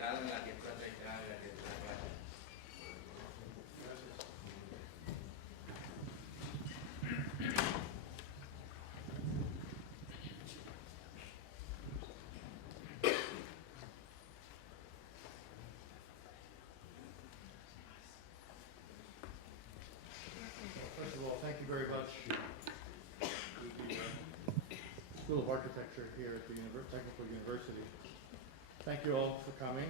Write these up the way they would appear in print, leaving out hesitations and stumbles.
centrado en la arquitectura tradicional y la arquitectura clásica. First of all, thank you very much to the School of Architecture here at the Technical University. Thank you all for coming.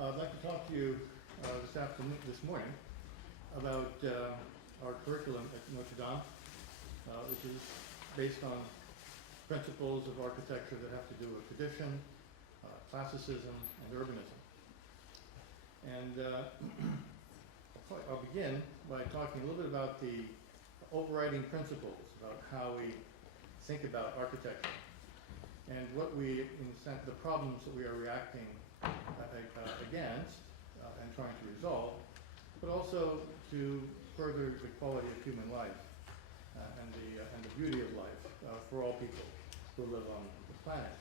I'd like to talk to you this morning, about our curriculum at Notre Dame, which is based on principles of architecture that have to do with tradition, classicism, and urbanism. And I'll begin by talking a little bit about the overriding principles, about how we think about architecture, and what we, in a sense, the problems that we are reacting against and trying to resolve, but also to further the quality of human life and the beauty of life for all people who live on the planet.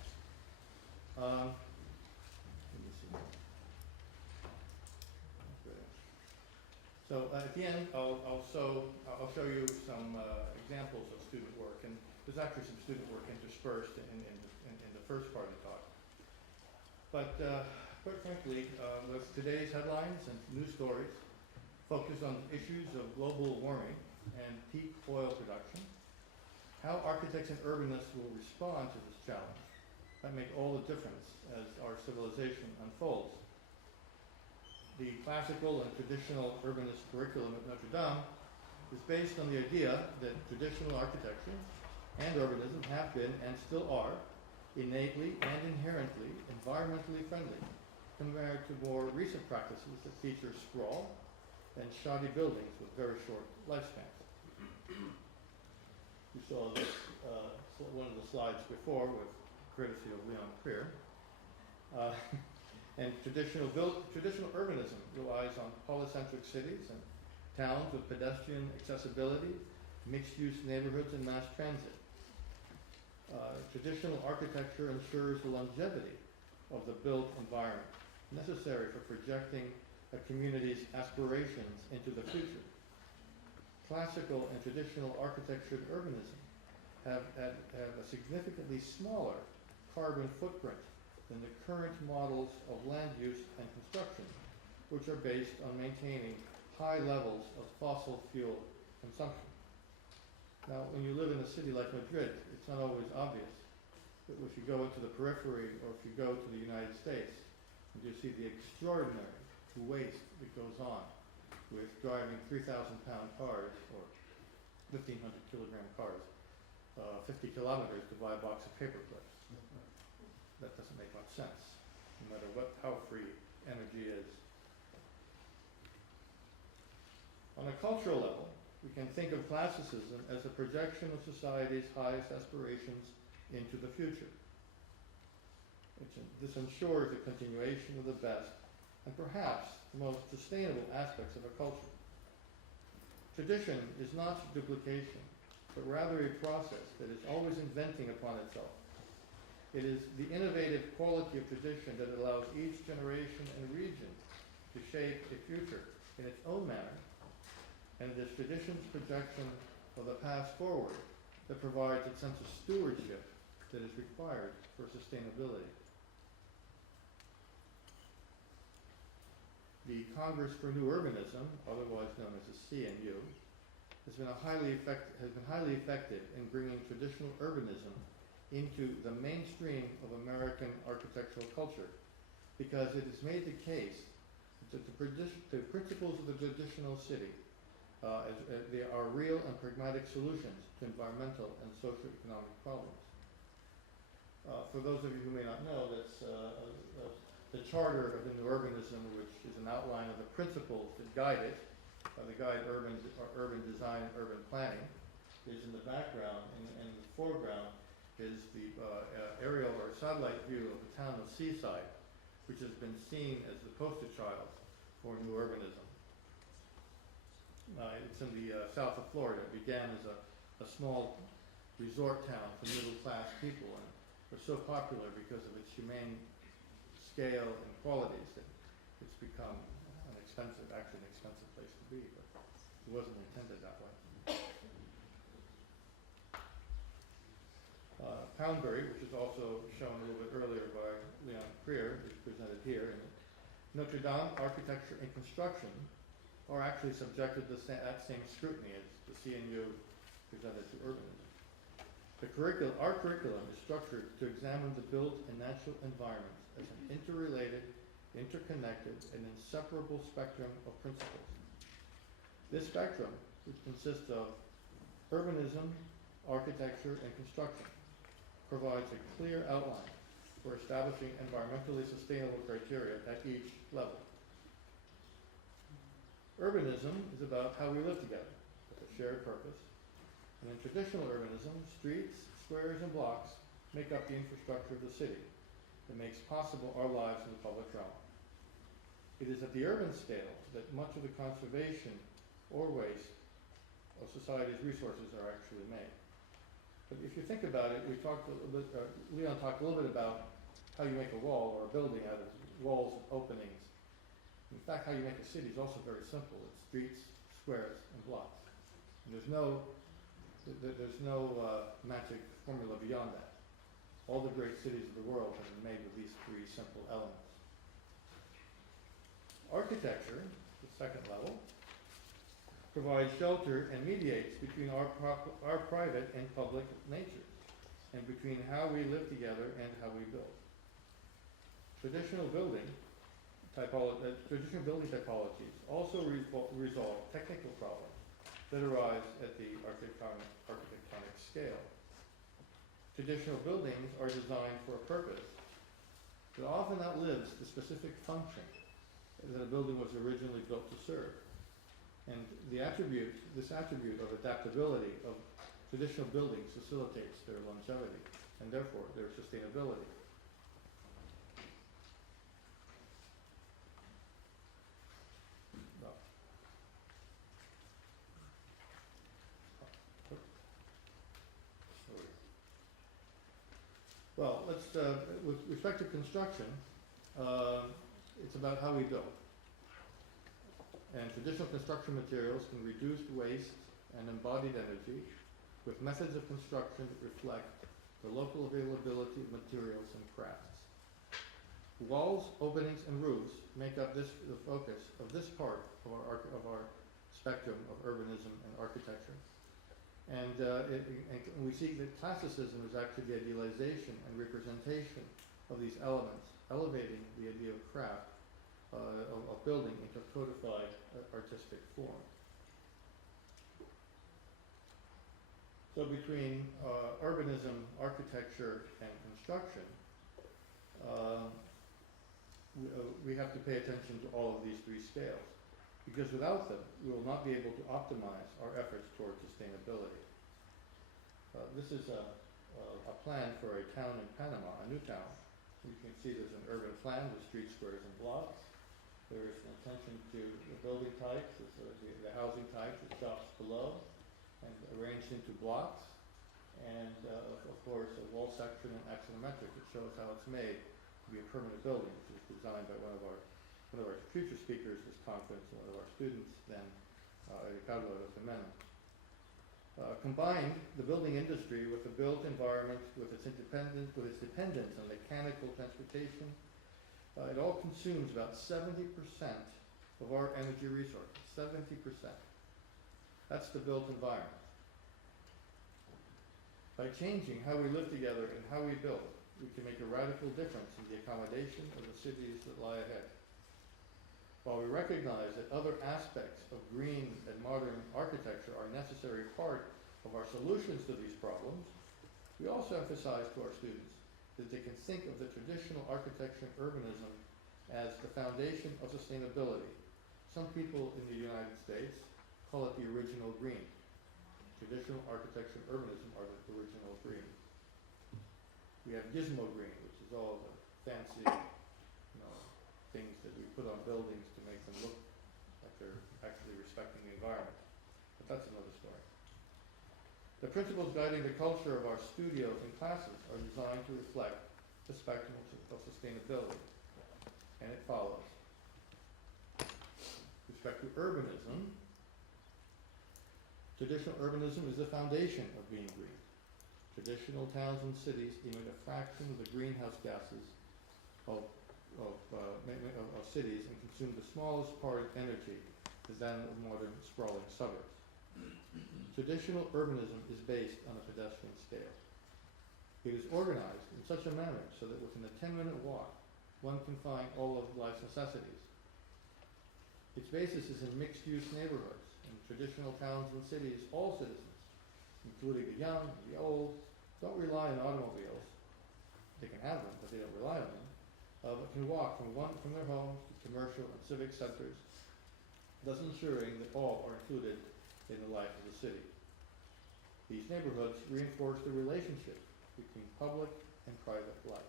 Let me see. Okay. So at the end, I'll show you some examples of student work, and there's actually some student work interspersed in the first part of the talk. But quite frankly, with today's headlines and news stories focus on issues of global warming and peak oil production, how architects and urbanists will respond to this challenge that make all the difference as our civilization unfolds. The classical and traditional urbanist curriculum at Notre Dame is based on the idea that traditional architecture and urbanism have been and still are innately and inherently environmentally friendly compared to more recent practices that feature sprawl and shoddy buildings with very short lifespans. You saw this, one of the slides before with courtesy of Leon Creer. And traditional urbanism relies on polycentric cities and towns with pedestrian accessibility, mixed-use neighborhoods, and mass transit. Traditional architecture ensures the longevity of the built environment necessary for projecting a community's aspirations into the future. Classical and traditional architecture and urbanism have a significantly smaller carbon footprint than the current models of land use and construction, which are based on maintaining high levels of fossil fuel consumption. Now, when you live in a city like Madrid, it's not always obvious, but if you go into the periphery or if you go to the United States, and you see the extraordinary waste that goes on with driving 3,000-pound cars or 1,500-kilogram cars, 50 kilometers to buy a box of paper clips. That doesn't make much sense, no matter how free energy is. On a cultural level, we can think of classicism as a projection of society's highest aspirations into the future. This ensures the continuation of the best and perhaps the most sustainable aspects of a culture. Tradition is not duplication, but rather a process that is always inventing upon itself. It is the innovative quality of tradition that allows each generation and region to shape a future in its own manner, and it is tradition's projection of the past forward that provides a sense of stewardship that is required for sustainability. The Congress for New Urbanism, otherwise known as the CNU, has been highly effective in bringing traditional urbanism into the mainstream of American architectural culture, because it has made the case that the principles of the traditional city they are real and pragmatic solutions to environmental and socioeconomic problems. For those of you who may not know, that's the charter of the new urbanism, which is an outline of the principles that guide it, that guide urban design and urban planning, is in the background, and in the foreground is the aerial or satellite view of the town of Seaside, which has been seen as the poster child for new urbanism. It's in the south of Florida. It began as a small resort town for middle-class people, and was so popular because of its humane scale and qualities that it's become an expensive place to be, but it wasn't intended that way. Poundbury, which is also shown a little bit earlier by Leon Creer, is presented here. And Notre Dame architecture and construction are actually subjected to that same scrutiny as the CNU presented to urbanism. Our curriculum is structured to examine the built and natural environments as an interrelated, interconnected, and inseparable spectrum of principles. This spectrum, which consists of urbanism, architecture, and construction, provides a clear outline for establishing environmentally sustainable criteria at each level. Urbanism is about how we live together with a shared purpose. And in traditional urbanism, streets, squares, and blocks make up the infrastructure of the city that makes possible our lives in the public realm. It is at the urban scale that much of the conservation or waste of society's resources are actually made. But if you think about it, Leon talked a little bit about how you make a wall or a building out of walls and openings. In fact, how you make a city is also very simple. It's streets, squares, and blocks. And there's no magic formula beyond that. All the great cities of the world have been made with these three simple elements. Architecture, the second level, provides shelter and mediates between our private and public natures, and between how we live together and how we build. Traditional building typologies also resolve technical problems that arise at the architectonic scale. Traditional buildings are designed for a purpose that often outlives the specific function that a building was originally built to serve. And this attribute of adaptability of traditional buildings facilitates their longevity and therefore their sustainability. Well, with respect to construction, it's about how we build. And traditional construction materials can reduce waste and embodied energy with methods of construction that reflect the local availability of materials and crafts. Walls, openings, and roofs make up the focus of this part of our spectrum of urbanism and architecture. And we see that classicism is actually the idealization and representation of these elements, elevating the idea of craft, of building into codified artistic form. So between urbanism, architecture, and construction, we have to pay attention to all of these three scales, because without them, we will not be able to optimize our efforts towards sustainability. This is a plan for a town in Panama, a new town. You can see there's an urban plan with street squares and blocks. There is an attention to the building types, the housing types, the shops below, and arranged into blocks. And of course, a wall section and axonometric that shows how it's made to be a permanent building, which was designed by one of our future speakers at this conference, and one of our students then, Ricardo Rafael. Combine the building industry with the built environment, with its dependence on mechanical transportation. It all consumes about 70% of our energy resources, 70%. That's the built environment. By changing how we live together and how we build, we can make a radical difference in the accommodation of the cities that lie ahead. While we recognize that other aspects of green and modern architecture are a necessary part of our solutions to these problems, we also emphasize to our students that they can think of the traditional architecture and urbanism as the foundation of sustainability. Some people in the United States call it the original green. Traditional architecture and urbanism are the original green. We have gizmo green, which is all the fancy things that we put on buildings to make them look like they're actually respecting the environment. But that's another story. The principles guiding the culture of our studios and classes are designed to reflect the spectrum of sustainability. and it follows. With respect to urbanism, traditional urbanism is the foundation of being green. Traditional towns and cities emit a fraction of the greenhouse gases of cities and consume the smallest part of energy than of modern sprawling suburbs. Traditional urbanism is based on a pedestrian scale. It is organized in such a manner so that within a 10-minute walk, one can find all of life's necessities. Its basis is in mixed-use neighborhoods. In traditional towns and cities, all citizens, including the young and the old, don't rely on automobiles. They can have them, but they don't rely on them. But can walk from their homes to commercial and civic centers, thus ensuring that all are included in the life of the city. These neighborhoods reinforce the relationship between public and private life.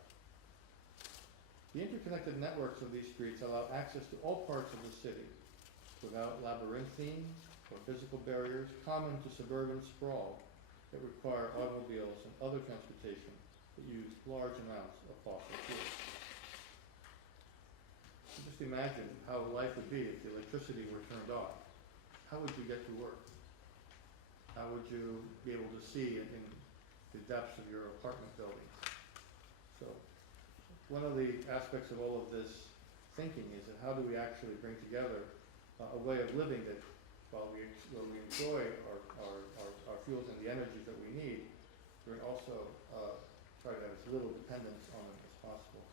The interconnected networks of these streets allow access to all parts of the city without labyrinthine or physical barriers common to suburban sprawl that require automobiles and other transportation that use large amounts of fossil fuels. Just imagine how life would be if the electricity were turned off. How would you get to work? How would you be able to see in the depths of your apartment building? So one of the aspects of all of this thinking is that how do we actually bring together a way of living that while we enjoy our fuels and the energies that we need, we can also try to have as little dependence on them as possible.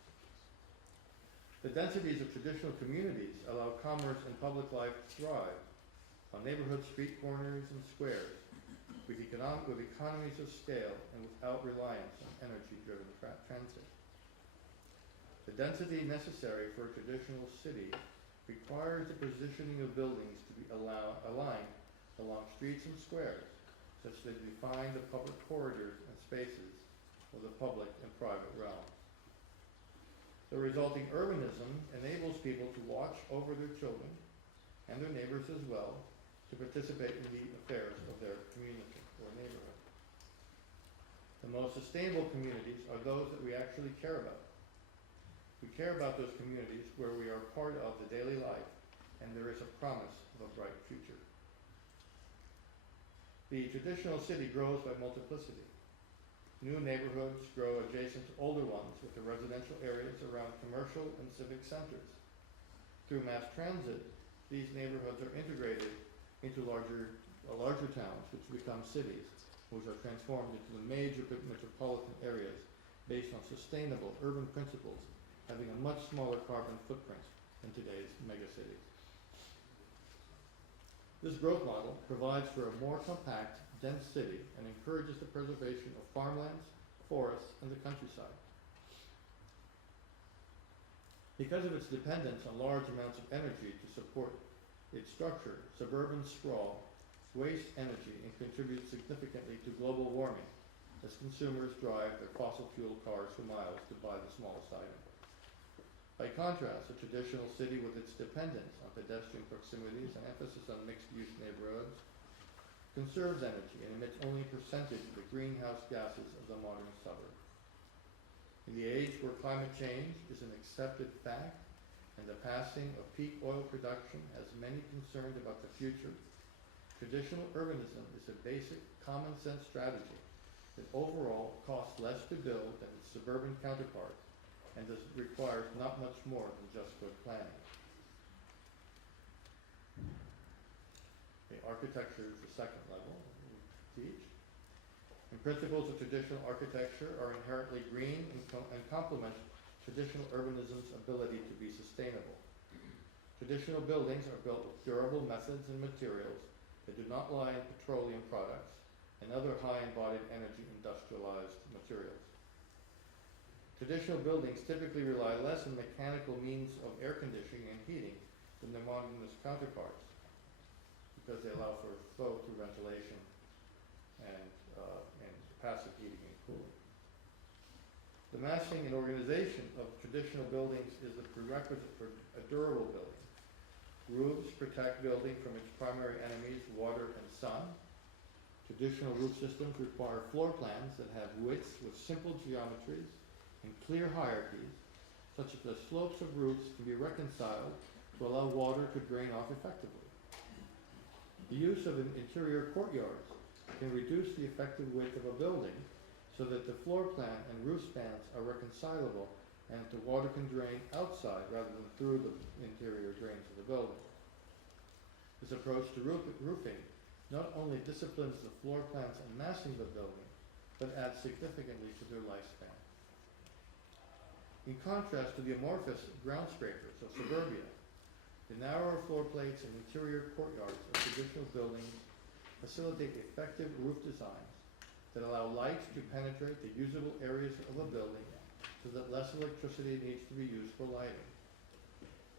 The densities of traditional communities allow commerce and public life to thrive on neighborhood street corners and squares with economies of scale and without reliance on energy-driven transit. The density necessary for a traditional city requires the positioning of buildings to be aligned along streets and squares such that they define the public corridors and spaces of the public and private realms. The resulting urbanism enables people to watch over their children and their neighbors as well to participate in the affairs of their community or neighborhood. The most sustainable communities are those that we actually care about. We care about those communities where we are part of the daily life and there is a promise of a bright future. The traditional city grows by multiplicity. New neighborhoods grow adjacent to older ones with the residential areas around commercial and civic centers. Through mass transit, these neighborhoods are integrated into larger towns, which become cities, which are transformed into the major metropolitan areas based on sustainable urban principles, having a much smaller carbon footprint than today's megacities. This growth model provides for a more compact, dense city and encourages the preservation of farmlands, forests, and the countryside. Because of its dependence on large amounts of energy to support its structure, suburban sprawl wastes energy and contributes significantly to global warming as consumers drive their fossil fuel cars for miles to buy the smallest item. By contrast, a traditional city with its dependence on pedestrian proximities and emphasis on mixed-use neighborhoods conserves energy and emits only a percentage of the greenhouse gases of the modern suburb. In the age where climate change is an accepted fact and the passing of peak oil production has many concerned about the future, traditional urbanism is a basic common-sense strategy that overall costs less to build than its suburban counterpart and this requires not much more than just good planning. Okay, architecture is the second level we teach. And principles of traditional architecture are inherently green and complement traditional urbanism's ability to be sustainable. Traditional buildings are built with durable methods and materials that do not rely on petroleum products and other high embodied energy industrialized materials. Traditional buildings typically rely less on mechanical means of air conditioning and heating than their modernist counterparts because they allow for flow through ventilation and passive heating and cooling. The massing and organization of traditional buildings is a prerequisite for a durable building. Roofs protect building from its primary enemies, water and sun. Traditional roof systems require floor plans that have widths with simple geometries and clear hierarchies such that the slopes of roofs can be reconciled to allow water to drain off effectively. The use of interior courtyards can reduce the effective width of a building so that the floor plan and roof spans are reconcilable and the water can drain outside rather than through the interior drains of the building. This approach to roofing not only disciplines the floor plans and massing of the building, but adds significantly to their lifespan. In contrast to the amorphous ground scrapers of suburbia, the narrower floor plates and interior courtyards of traditional buildings facilitate effective roof designs that allow light to penetrate the usable areas of a building so that less electricity needs to be used for lighting.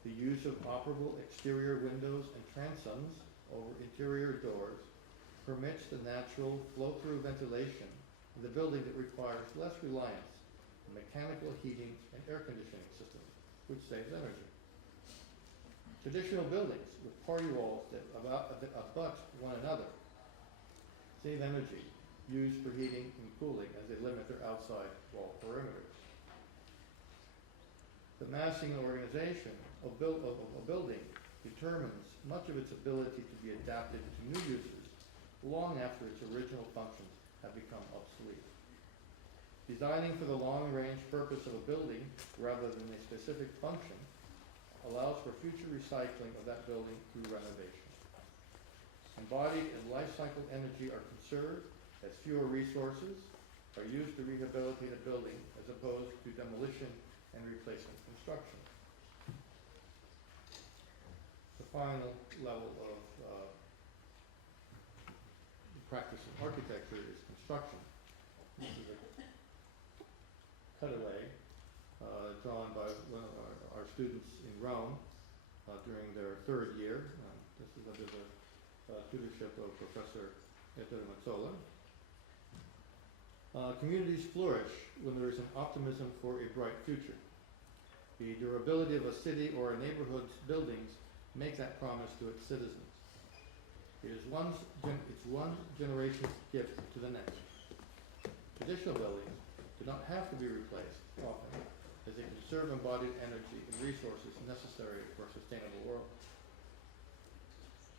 The use of operable exterior windows and transoms over interior doors permits the natural flow-through ventilation in the building that requires less reliance on mechanical heating and air conditioning systems, which saves energy. Traditional buildings with party walls that abut one another save energy used for heating and cooling as they limit their outside wall perimeters. The massing and organization of a building determines much of its ability to be adapted to new uses long after its original functions have become obsolete. Designing for the long-range purpose of a building rather than a specific function allows for future recycling of that building through renovation. Embodied and life cycle energy are conserved as fewer resources are used to rehabilitate a building as opposed to demolition and replacement construction. The final level of practice in architecture is construction. This is a cutaway drawn by one of our students in Rome during their third year. This is under the tutorship of Professor Notre. Communities flourish when there is an optimism for a bright future. The durability of a city or a neighborhood's buildings make that promise to its citizens. It's one generation's gift to the next. Traditional buildings do not have to be replaced often, as they conserve embodied energy and resources necessary for a sustainable world.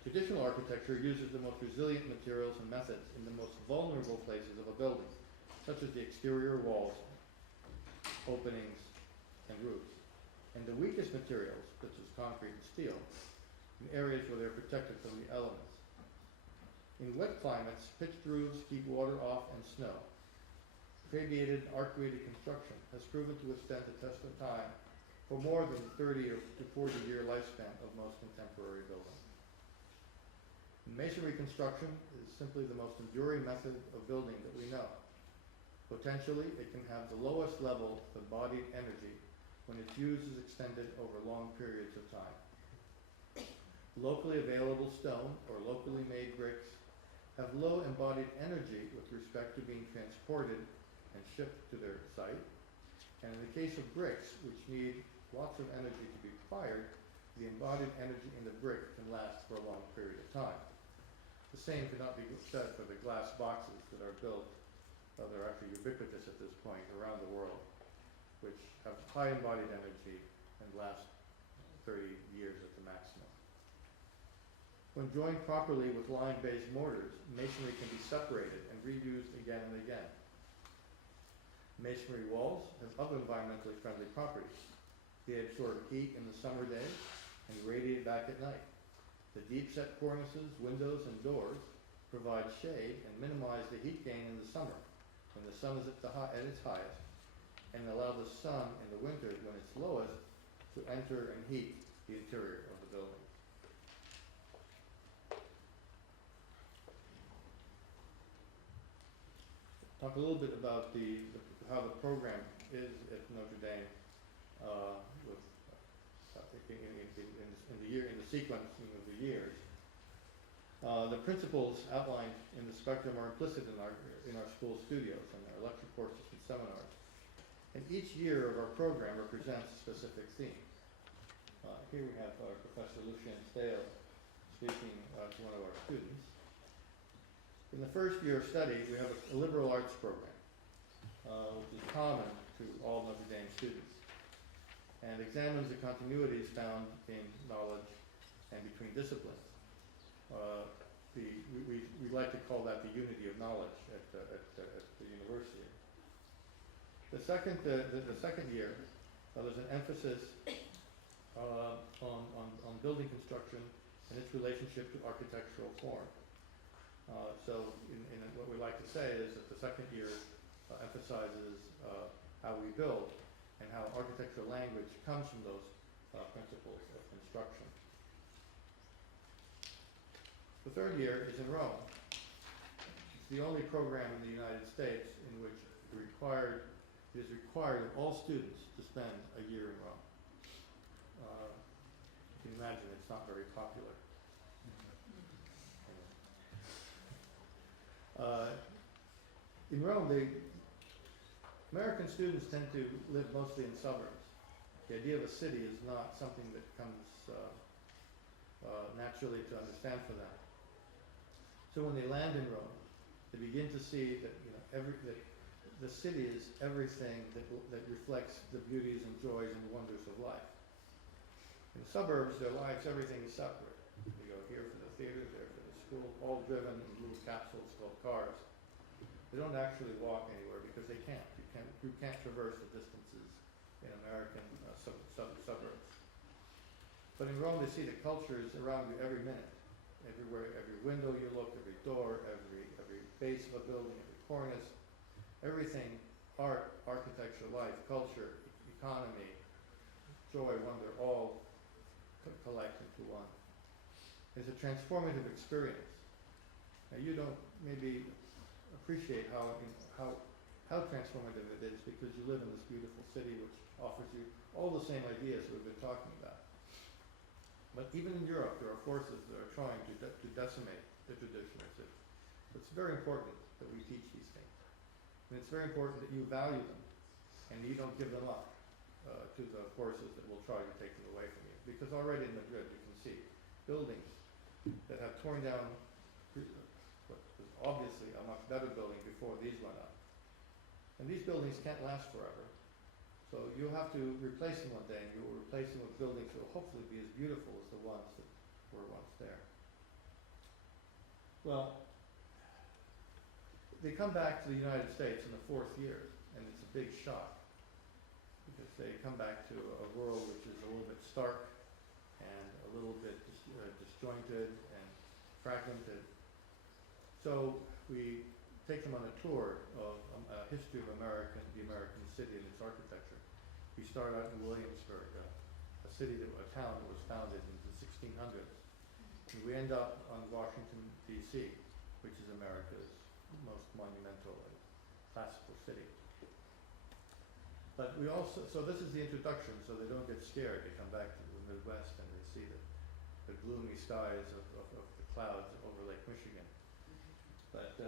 Traditional architecture uses the most resilient materials and methods in the most vulnerable places of a building, such as the exterior walls, openings, and roofs, and the weakest materials, such as concrete and steel, in areas where they are protected from the elements. In wet climates, pitched roofs keep water off and snow. Radiated arcuated construction has proven to withstand the test of time for more than the 30 to 40 year lifespan of most contemporary buildings. Masonry construction is simply the most enduring method of building that we know. Potentially, it can have the lowest level of embodied energy when its use is extended over long periods of time. Locally available stone or locally made bricks have low embodied energy with respect to being transported and shipped to their site. And in the case of bricks, which need lots of energy to be fired, the embodied energy in the brick can last for a long period of time. The same cannot be said for the glass boxes that are built, they're actually ubiquitous at this point around the world, which have high embodied energy and last 30 years at the maximum. When joined properly with lime-based mortars, masonry can be separated and reused again and again. Masonry walls have other environmentally friendly properties. They absorb heat in the summer days and radiate back at night. The deep-set cornices, windows, and doors provide shade and minimize the heat gain in the summer when the sun is at its highest, and allow the sun in the winter when it's lowest to enter and heat the interior of the building. Talk a little bit about how the program is at Notre Dame in the sequencing of the years. The principles outlined in the spectrum are implicit in our school studios and our lecture courses and seminars. And each year of our program represents a specific theme. Here we have Professor Lucien Stale speaking to one of our students. In the first year of study, we have a liberal arts program, which is common to all Notre Dame students. and examines the continuities found in knowledge and between disciplines. We like to call that the unity of knowledge at the university. The second year, there's an emphasis on building construction and its relationship to architectural form. So what we like to say is that the second year emphasizes how we build and how architectural language comes from those principles of construction. The third year is in Rome. It's the only program in the United States in which it is required of all students to spend a year in Rome. You can imagine it's not very popular. In Rome, American students tend to live mostly in suburbs. The idea of a city is not something that comes naturally to understand for them. So when they land in Rome, they begin to see that that the city is everything that reflects the beauties and joys and wonders of life. In the suburbs, their lives, everything is separate. They go here for the theater, there for the school, all driven in little capsules called cars. They don't actually walk anywhere because they can't. You can't traverse the distances in American suburbs. But in Rome, they see the cultures around you every minute, everywhere, every window you look, every door, every base of a building, every cornice, everything, art, architecture, life, culture, economy, joy, wonder, all collect into one. It's a transformative experience. Now you don't maybe appreciate how transformative it is because you live in this beautiful city which offers you all the same ideas we've been talking about. But even in Europe, there are forces that are trying to decimate the tradition of cities. So it's very important that we teach these things. And it's very important that you value them and you don't give them up to the forces that will try to take them away from you. Because already in Madrid, you can see buildings that have torn down what was obviously a much better building before these went up. And these buildings can't last forever. So you'll have to replace them one day, and you will replace them with buildings that will hopefully be as beautiful as the ones that were once there. Well, they come back to the United States in the fourth year, and it's a big shock. Because they come back to a world which is a little bit stark and a little bit disjointed and fragmented. So we take them on a tour of a history of the American city and its architecture. We start out in Williamsburg, a town that was founded in the 1600s. And we end up on Washington, D.C., which is America's most monumental and classical city. But we also, so this is the introduction, so they don't get scared. They come back to the Midwest and they see the gloomy skies of the clouds over Lake Michigan. But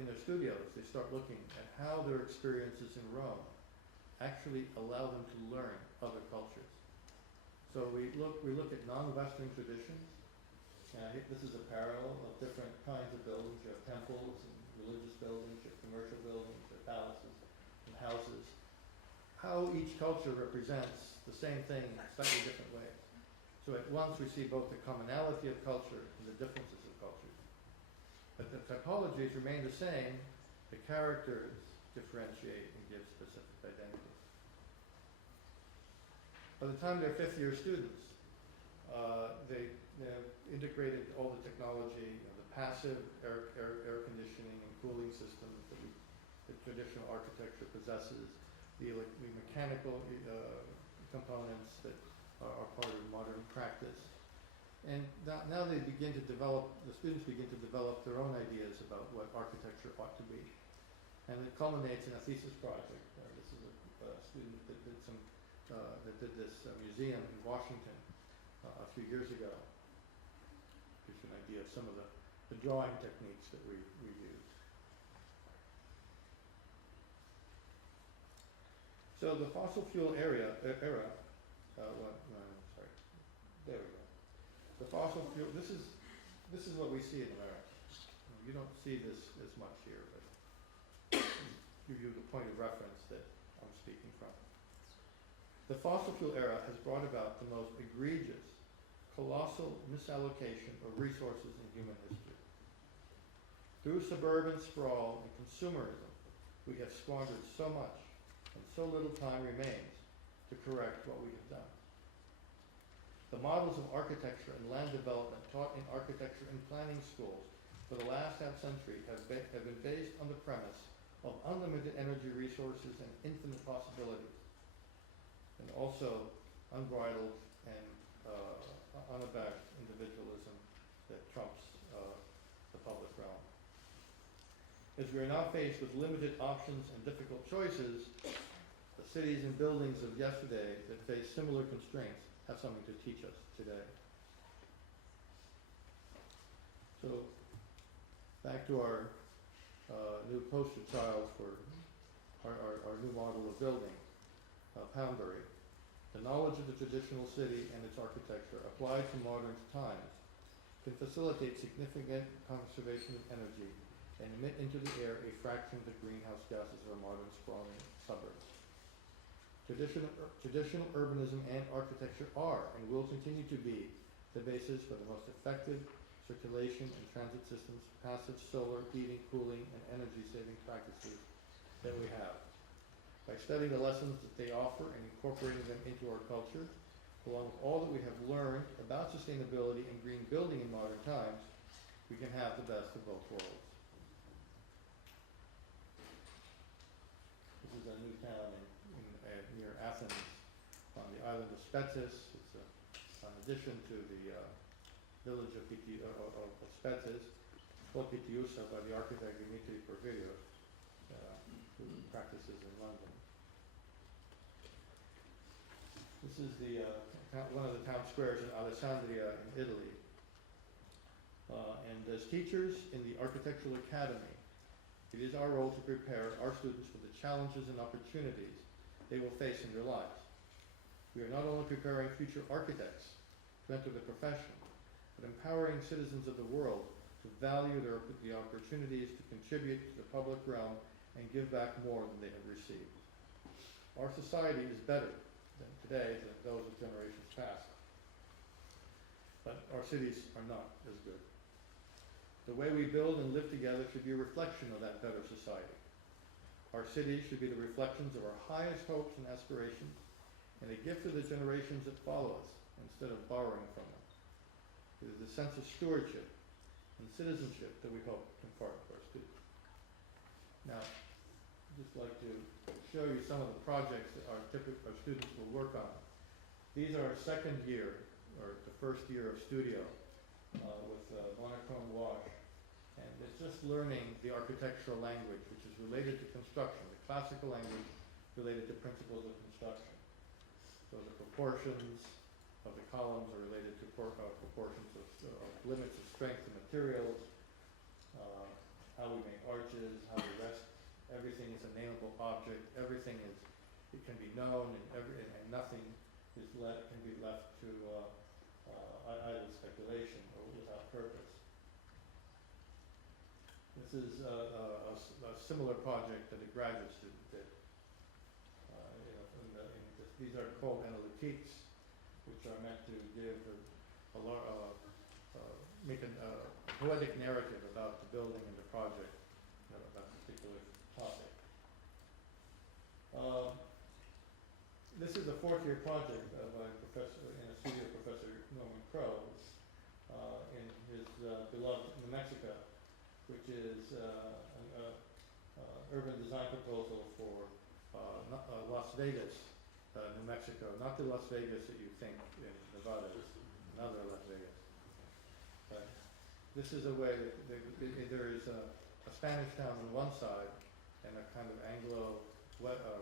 in their studios, they start looking at how their experiences in Rome actually allow them to learn other cultures. So we look at non-Western traditions. This is a parallel of different kinds of buildings. You have temples and religious buildings, you have commercial buildings, you have palaces and houses. How each culture represents the same thing in slightly different ways. So at once we see both the commonality of culture and the differences of cultures. But the typologies remain the same, the characters differentiate and give specific identities. By the time they're fifth year students, they've integrated all the technology, the passive air conditioning and cooling systems that the traditional architecture possesses, the mechanical components that are part of modern practice. And now they begin to develop, the students begin to develop their own ideas about what architecture ought to be. And it culminates in a thesis project. This is a student that did this museum in Washington a few years ago. Gives you an idea of some of the drawing techniques that we use. So the fossil fuel era, there we go. The fossil fuel, this is what we see in America. You don't see this as much here, but give you the point of reference that I'm speaking from. The fossil fuel era has brought about the most egregious, colossal misallocation of resources in human history. Through suburban sprawl and consumerism, we have squandered so much, and so little time remains to correct what we have done. The models of architecture and land development taught in architecture and planning schools for the last half-century have been based on the premise of unlimited energy resources and infinite possibilities, and also unbridled and unabashed individualism that trumps the public realm. As we are now faced with limited options and difficult choices, the cities and buildings of yesterday that face similar constraints have something to teach us today. So, back to our new poster child for our new model of building, Poundbury. The knowledge of the traditional city and its architecture applied to modern times can facilitate significant conservation of energy and emit into the air a fraction of the greenhouse gases of our modern sprawling suburbs. Traditional urbanism and architecture are and will continue to be the basis for the most effective circulation and transit systems, passive solar, heating, cooling, and energy-saving practices that we have. By studying the lessons that they offer and incorporating them into our culture, along with all that we have learned about sustainability and green building in modern times, we can have the best of both worlds. This is a new town near Athens on the island of Spetses. It's an addition to the village of Spetses. It's called Pitiousa by the architect Dimitri Porphyrios, who practices in London. This is one of the town squares in Alessandria in Italy. And as teachers in the Architectural Academy, it is our role to prepare our students for the challenges and opportunities they will face in their lives. We are not only preparing future architects to enter the profession, but empowering citizens of the world to value the opportunities to contribute to the public realm and give back more than they have received. Our society is better than today than those of generations past, but our cities are not as good. The way we build and live together should be a reflection of that better society. Our cities should be the reflections of our highest hopes and aspirations, and a gift to the generations that follow us, instead of borrowing from them. It is the sense of stewardship and citizenship that we hope to impart to our students. Now, I'd just like to show you some of the projects that our students will work on. These are second year, or the first year of studio, with monochrome wash. And it's just learning the architectural language, which is related to construction, the classical language related to principles of construction. So the proportions of the columns are related to proportions of limits of strength and materials, how we make arches, how we rest. Everything is a nameable object. Everything is, it can be known, and nothing is can be left to idle speculation or without purpose. This is a similar project that a graduate student did. These are called analytiques, which are meant to give make a poetic narrative about the building and the project, about a particular topic. This is a fourth-year project by Professor Norman Crowe in his beloved New Mexico, which is an urban design proposal for Las Vegas, New Mexico. Not the Las Vegas that you think in Nevada, it's another Las Vegas. But this is a way that there is a Spanish town on one side and a kind of Anglo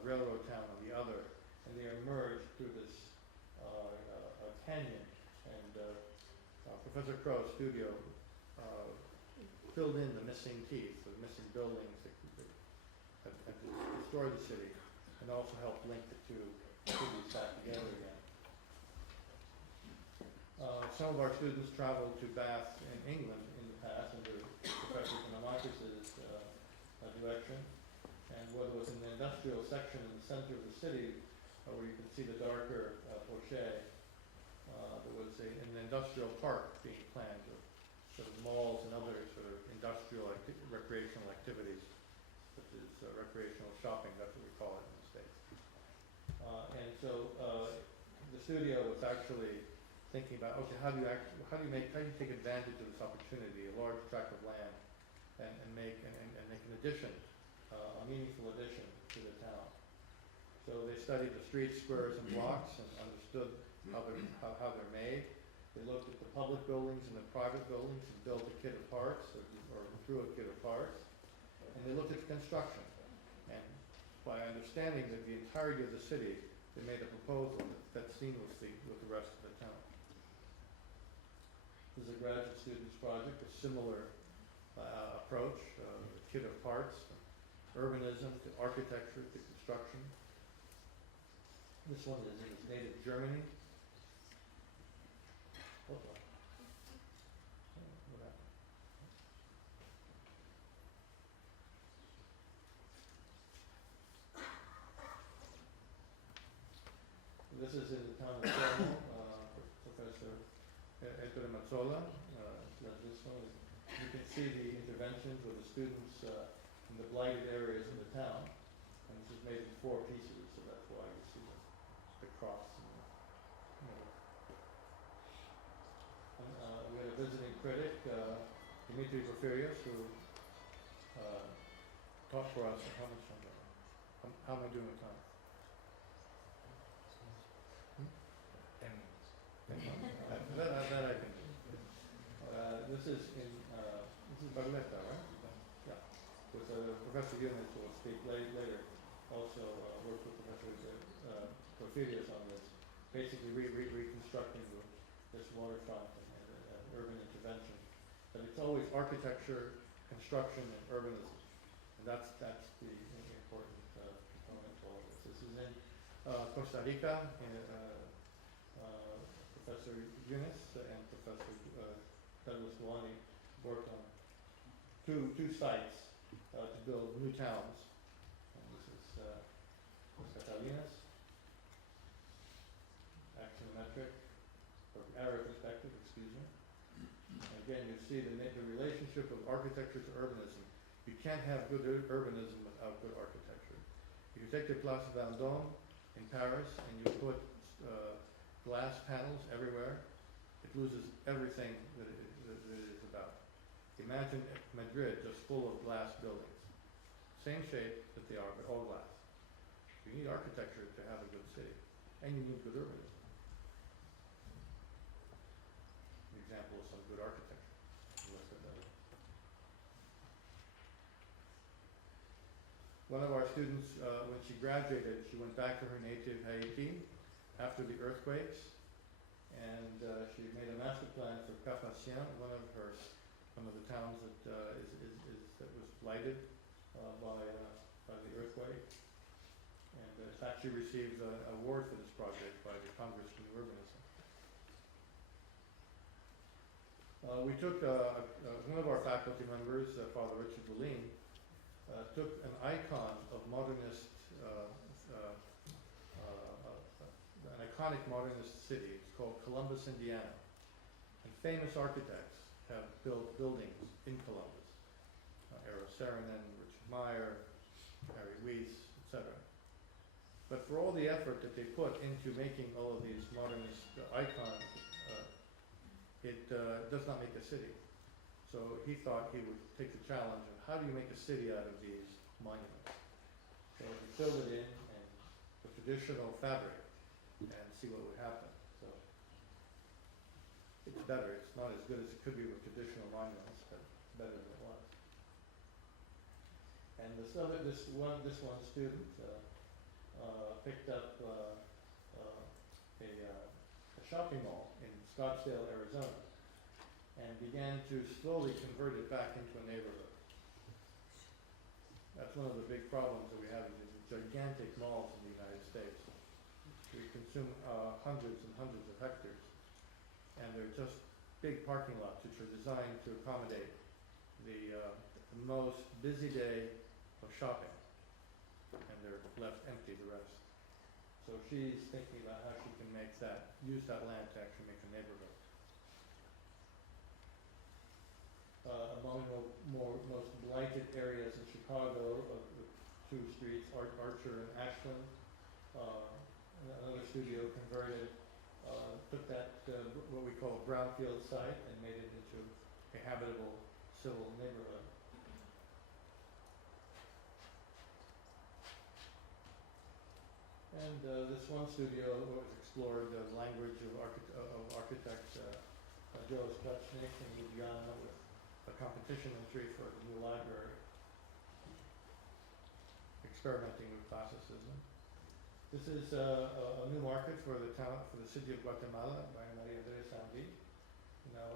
railroad town on the other, and they are merged through this canyon. And Professor Crowe's studio filled in the missing teeth, the missing buildings that had destroyed the city, and also helped link the two cities back together again. Some of our students traveled to Bath in England in the past under Professor Economicus's direction, and what was in the industrial section in the center of the city where you can see the darker pochette. There was an industrial park being planned with sort of malls and other sort of industrial recreational activities, such as recreational shopping. That's what we call it in the States. And so the studio was actually thinking about, okay, how do you take advantage of this opportunity, a large tract of land, and make an addition, a meaningful addition to the town. So they studied the streets, squares, and blocks, and understood how they're made. They looked at the public buildings and the private buildings and built a kit of parts, or through a kit of parts. And they looked at the construction. And by understanding that the entirety of the city, they made a proposal that fed seamlessly with the rest of the town. This is a graduate student's project, a similar approach, a kit of parts, urbanism to architecture to construction. This one is in its native Germany. What happened? This is in the town of Como. Professor Mazzola does this one. You can see the interventions with the students in the blighted areas of the town. And this is made in 4 pieces, so that's why you see the cross in the middle. And, we had a visiting critic, Dimitri Porphyrios, who taught for us. How much time? How am I doing with time? 10 minutes. That I can do. This is Barletta, right? Yeah. With Professor Yunus, who will speak later, also worked with Professor Porphyrios on this, basically reconstructing this waterfront and urban intervention. But it's always architecture, construction, and urbanism. And that's the important component to all of this. This is in Costa Rica. Professor Yunus and Professor Douglas Luani worked on two sites to build new towns. And this is Catalinas, axionometric, or area perspective, excuse me. And again, you see the relationship of architecture to urbanism. You can't have good urbanism without good architecture. If you take the Place Vendôme in Paris and you put glass panels everywhere, it loses everything that it is about. Imagine Madrid just full of glass buildings. Same shape that they are, but all glass. You need architecture to have a good city, and you need good urbanism. An example of some good architecture. One of our students, when she graduated, she went back to her native Haiti after the earthquakes, and she made a master plan for Cap-Haïtien, one of the towns that was blighted by the earthquake. And in fact, she received an award for this project by the Congress for New Urbanism. We took one of our faculty members, Father Richard Boleyn, took an icon of modernist. An iconic modernist city. It's called Columbus, Indiana. And famous architects have built buildings in Columbus. Eero Saarinen, Richard Meyer, Harry Weiss, etc. But for all the effort that they put into making all of these modernist icons, it does not make a city. So he thought he would take the challenge of how do you make a city out of these monuments? So he filled it in and the traditional fabric and see what would happen. So it's better. It's not as good as it could be with traditional monuments, but it's better than it was. And this one student picked up a shopping mall in Scottsdale, Arizona, and began to slowly convert it back into a neighborhood. That's one of the big problems that we have in these gigantic malls in the United States. We consume hundreds and hundreds of hectares, and they're just big parking lots which are designed to accommodate the most busy day of shopping, and they're left empty the rest. So So she's thinking about how she can make that, use that land to actually make a neighborhood. Among the most blighted areas in Chicago, the two streets, Archer and Ashland, another studio converted, took that, what we call a brownfield site, and made it into a habitable civil neighborhood. And this one studio explored the language of architect Joe Stuchnik in Ljubljana with a competition entry for the new library, experimenting with classicism. This is a new market for the town, for the city of Guatemala by Maria Teresa Ambi, who now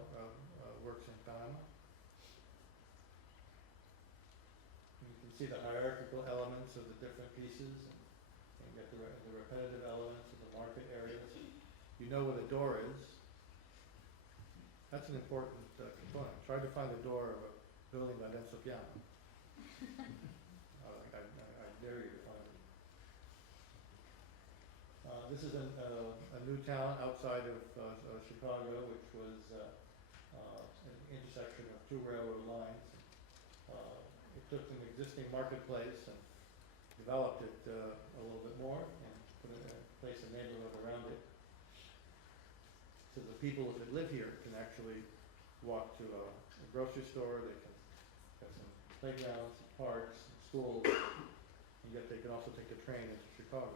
works in Panama. And you can see the hierarchical elements of the different pieces, and you get the repetitive elements of the market areas. You know where the door is. That's an important component. Try to find the door of a building by Renzo Piano. I dare you to find it. This is a new town outside of Chicago, which was an intersection of two railroad lines. It took an existing marketplace and developed it a little bit more and placed a neighborhood around it. So the people that live here can actually walk to a grocery store, they can have some playgrounds, parks, schools, and yet they can also take a train into Chicago.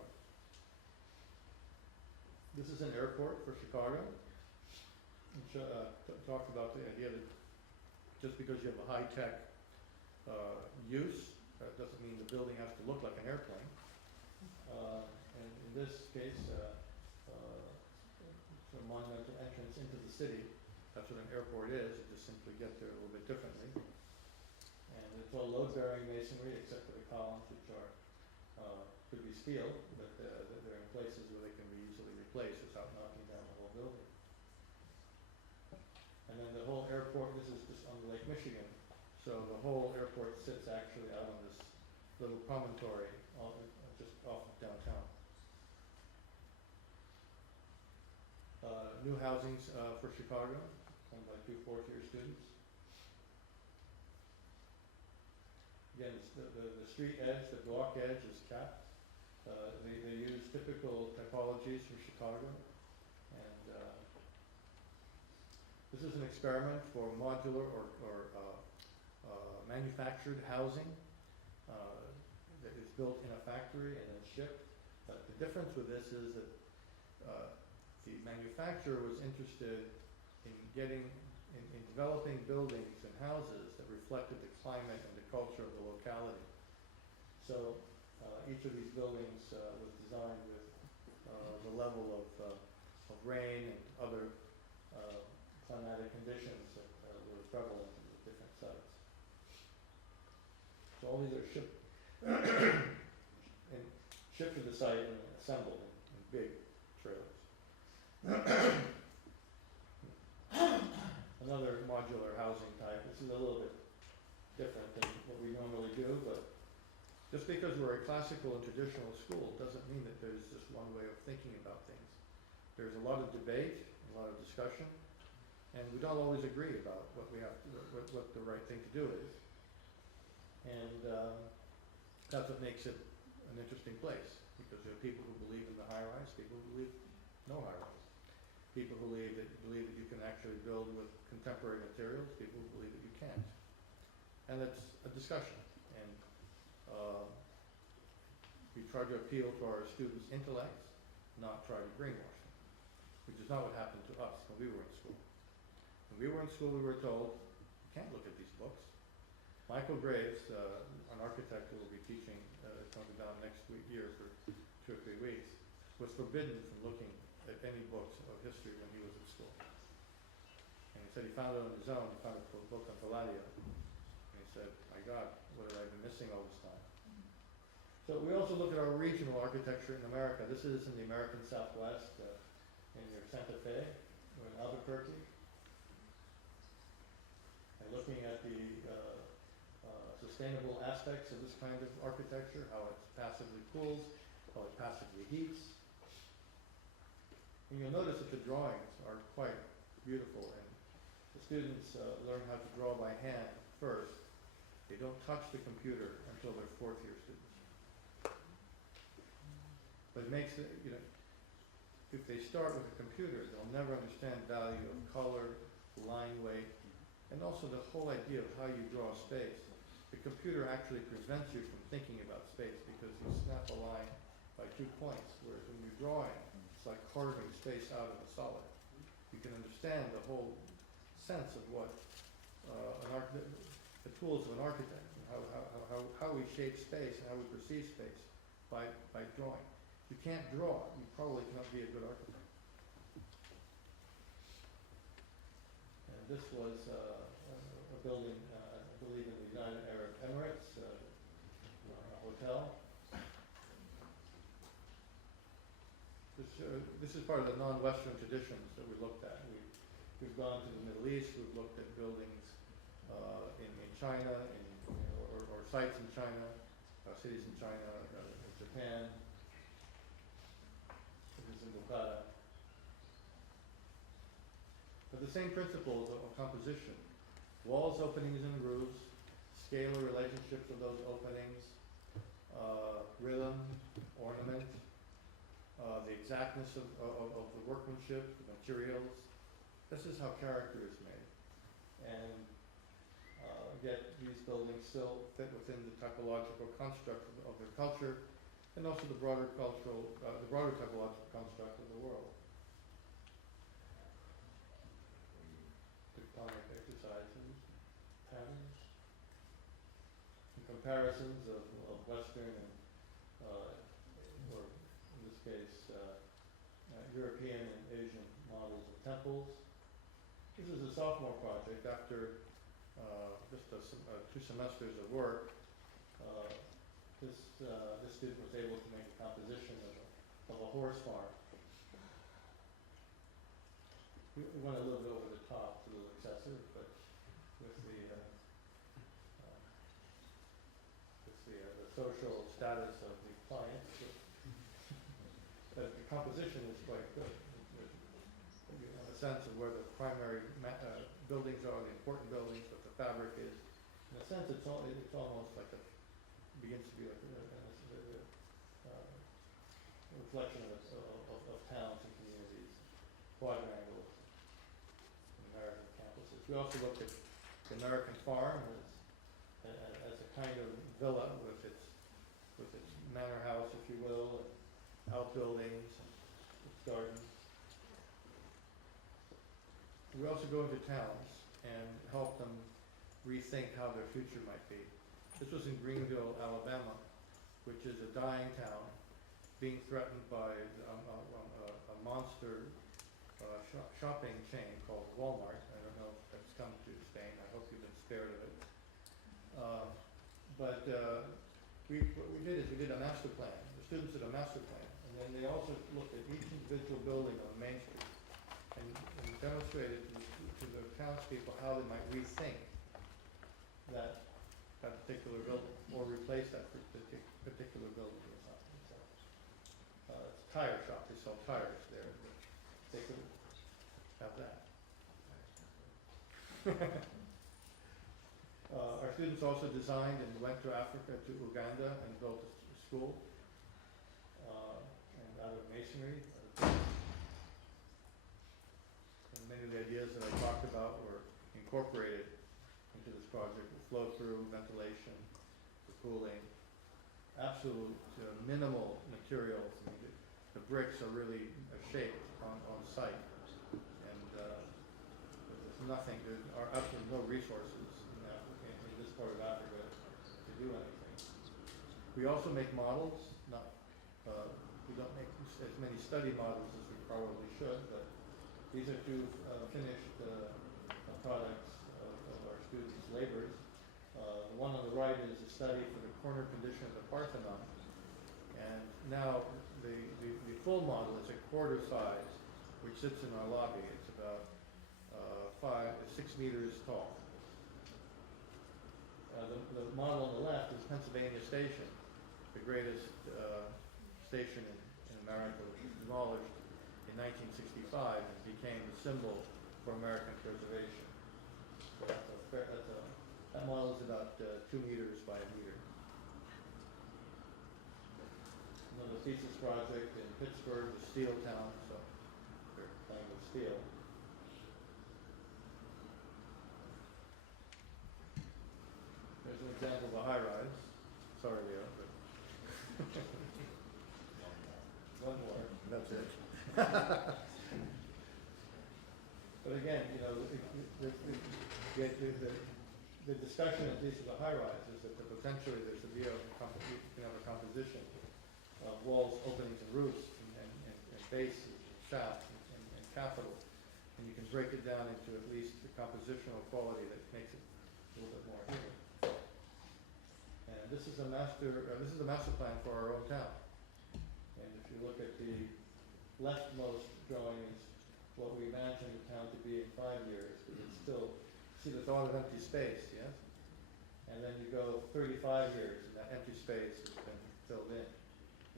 This is an airport for Chicago. It talked about the idea that just because you have a high-tech use, that doesn't mean the building has to look like an airplane. And in this case, it's a monumental entrance into the city. That's what an airport is. You just simply get there a little bit differently. And it's all load-bearing masonry except for the columns, which are could be steel, but they're in places where they can be easily replaced without knocking down the whole building. And then the whole airport, this is just on Lake Michigan, so the whole airport sits actually out on this little promontory just off of downtown. New housings for Chicago, owned by two fourth-year students. Again, the street edge, the block edge is capped. They use typical typologies from Chicago. And this is an experiment for modular or manufactured housing that is built in a factory and then shipped. The difference with this is that the manufacturer was interested in developing buildings and houses that reflected the climate and the culture of the locality. So each of these buildings was designed with the level of rain and other climatic conditions that were prevalent in the different sites. So all these are shipped to the site and assembled in big trailers. Another modular housing type. This is a little bit different than what we normally do, but just because we're a classical and traditional school doesn't mean that there's just one way of thinking about things. There's a lot of debate, a lot of discussion, and we don't always agree about what we have to, what the right thing to do is. And that's what makes it an interesting place, because there are people who believe in the high-rise, people who believe no high-rise. People who believe that you can actually build with contemporary materials, people who believe that you can't. And it's a discussion. And we try to appeal to our students' intellects, not try to brainwash them, which is not what happened to us when we were in school. When we were in school, we were told, you can't look at these books. Michael Graves, an architect who will be teaching, coming down next year for 2 or 3 weeks, was forbidden from looking at any books of history when he was at school. And he said he found it on his own. He found a book on Palladio. And he said, my God, what have I been missing all this time? So we also look at our regional architecture in America. This is in the American Southwest, in near Santa Fe, or in Albuquerque. And looking at the sustainable aspects of this kind of architecture, how it passively cools, how it passively heats, And you'll notice that the drawings are quite beautiful, and the students learn how to draw by hand first. They don't touch the computer until they're fourth year students. But it makes it, you know, if they start with a computer, they'll never understand value of color, line weight, and also the whole idea of how you draw space. The computer actually prevents you from thinking about space because you snap a line by 2 points, whereas when you're drawing, it's like carving space out of a solid. You can understand the whole sense of what the tools of an architect, and how we shape space and how we perceive space by drawing. If you can't draw, you probably cannot be a good architect. And this was a building, I believe in the United Arab Emirates, a hotel. This is part of the non-Western traditions that we looked at. We've gone to the Middle East, we've looked at buildings in China, or sites in China, cities in China, Japan. This is in Bukhara. But the same principles of composition: walls, openings, and roofs, scalar relationships of those openings, rhythm, ornament, the exactness of the workmanship, the materials. This is how character is made. And yet these buildings still fit within the typological construct of their culture, and also the broader typological construct of the world. Tectonic exercises, patterns, and comparisons of Western and, or in this case, European and Asian models of temples. This is a sophomore project. After just 2 semesters of work, this student was able to make a composition of a horse farm. We went a little bit over the top, a little excessive, but with the social status of the clients, but the composition is quite good. You have a sense of where the primary buildings are, the important buildings, what the fabric is. In a sense, it's almost like begins to be like a reflection of towns and communities, quadrangles, American campuses. We also looked at the American farm as a kind of villa with its manor house, if you will, and outbuildings, its gardens. We also go into towns and help them rethink how their future might be. This was in Greenville, Alabama, which is a dying town being threatened by a monster shopping chain called Walmart. I don't know if that's come to Spain. I hope you've been spared of it. What we did is we did a master plan. The students did a master plan, and then they also looked at each individual building on Main Street and demonstrated to the townspeople how they might rethink that particular building or replace that particular building or something. So, it's a tire shop. They sell tires there. They could have that. Our students also designed and went to Africa, to Uganda, and built a school and out of masonry. And many of the ideas that I talked about were incorporated into this project: the flow through, ventilation, the cooling, absolute minimal materials. I mean, the bricks are really shaped on site, and there's nothing. There are absolutely no resources in this part of Africa to do anything. We also make models. We don't make as many study models as we probably should, but these are 2 finished products of our students' labors. The one on the right is a study for the corner condition of the Parthenon, and now the full model is a quarter size, which sits in our lobby. It's about 6 meters tall. The model on the left is Pennsylvania Station, the greatest station in America, which was demolished in 1965 and became the symbol for American preservation. So that model is about 2 meters by a meter. Another thesis project in Pittsburgh, the steel town, so they're playing with steel. There's an example of a high-rise. Sorry, Leo, but one more. That's it. But again, you know, the discussion, at least of the high-rise, is that potentially there's a view of you can have a composition of walls, openings, and roofs, and bases, and shafts, and capitals, and you can break it down into at least the compositional quality that makes it a little bit more human. And this is a master plan for our own town. And if you look at the leftmost drawing, is what we imagine the town to be in 5 years, but it's still, see there's a lot of empty space, yes? And then you go 35 years, and that empty space has been filled in.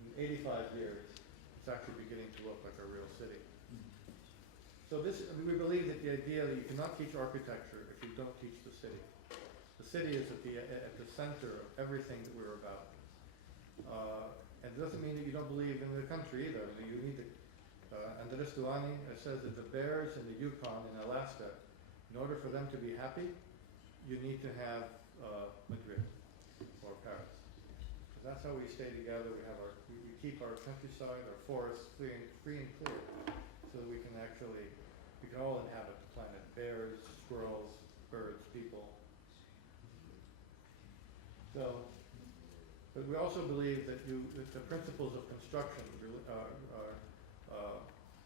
In 85 years, it's actually beginning to look like a real city. So this, I mean, we believe that the idea that you cannot teach architecture if you don't teach the city. The city is at the center of everything that we're about. And it doesn't mean that you don't believe in the country either. I mean, you need to, Andres Duani says that the bears in the Yukon in Alaska, in order for them to be happy, you need to have Madrid or Paris. So that's how we stay together. We keep our countryside, our forests free and clear, so that we can all inhabit the planet. Bears, squirrels, birds, people. So, but we also believe that the principles of construction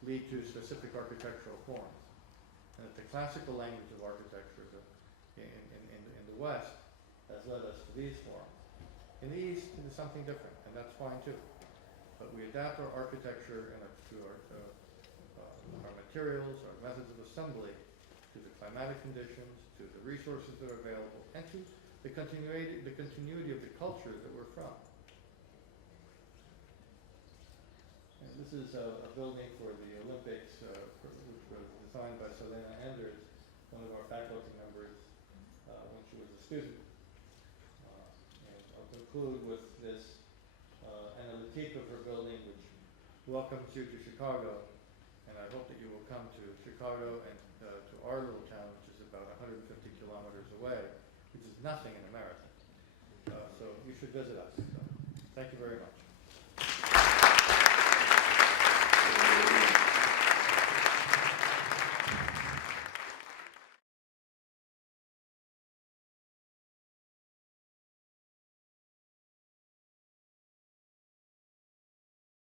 lead to specific architectural forms, and that the classical language of architecture in the West has led us to these forms. In the East, it is something different, and that's fine too. But we adapt our architecture to our materials, our methods of assembly, to the climatic conditions, to the resources that are available, and to the continuity of the culture that we're from. And this is a building for the Olympics, which was designed by Selena Anders, one of our faculty members, when she was a student. And I'll conclude with this analytique of her building, which welcomes you to Chicago. And I hope that you will come to Chicago and to our little town, which is about 150 kilometers away, which is nothing in America. So you should visit us. So, thank you very much.